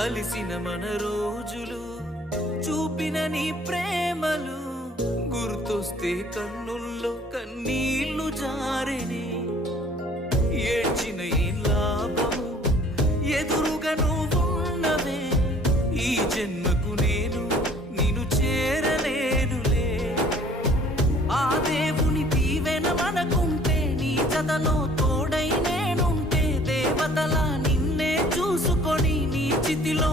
కలిసిన మన రోజులు చూపిన నీ ప్రేమలు గుర్తొస్తే కన్నుల్లో కన్నీళ్లు జారెనే. ఏడ్చిన ఏం లాభము ఎదురుగా నువ్వున్నవే, ఈ జన్మకు నేను నిన్ను చేరలేనులే. ఆ దేవుని దీవెన మనకుంటే, నీ జతలో తోడై నేనుంటే, దేవతలా నిన్నే చూసుకొని నీ చితిలో